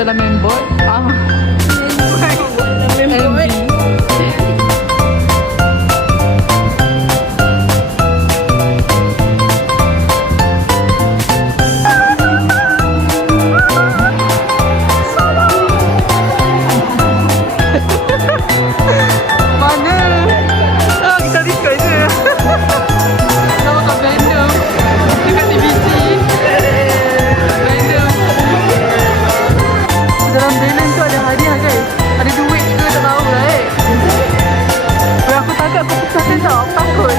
dalam mainboard. Mainboard. Mana? Kita record je. Nama kat Blender. Dekat TVC. Blender. Dalam Blender tu ada hadiah guys. Ada duit ke tak tahu lah Bila aku tangkap aku pecahkan tau. Aku takut.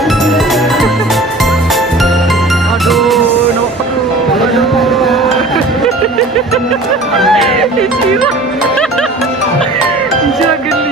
Aduh, nampak perut. Aduh. Ijira. Ijira geli.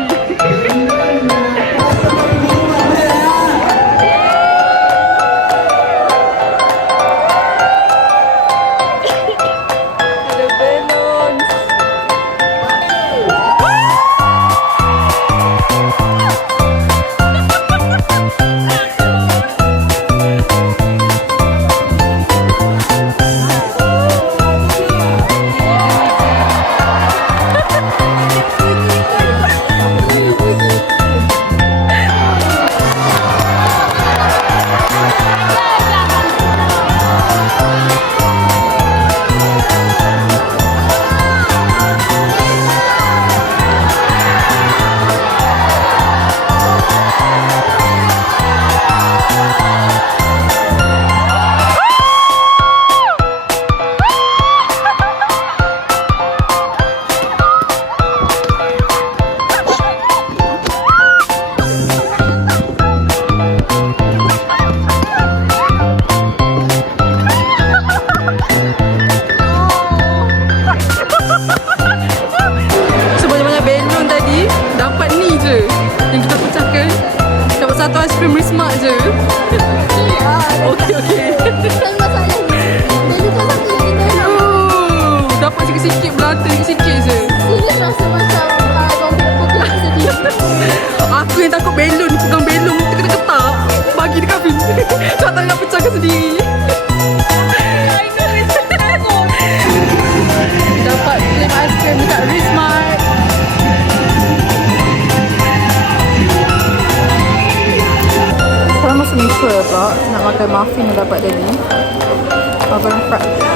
Yang kita pecahkan. Dapat satu aiskrim Risma je. Okey. Bukan masalah ni. Jadi tu satu lagi tu. Dapat sikit-sikit belata sikit-sikit je. Serius rasa macam orang pukul sedih. Aku yang takut belon, pegang belon ketak-ketak. Bagi dekat Fin. Tak tahu nak pecahkan sendiri. Dapat claim aiskrim dekat Risma. Sekarang masuk Maple pula. Nak makan muffin yang dapat tadi. Abang Frak.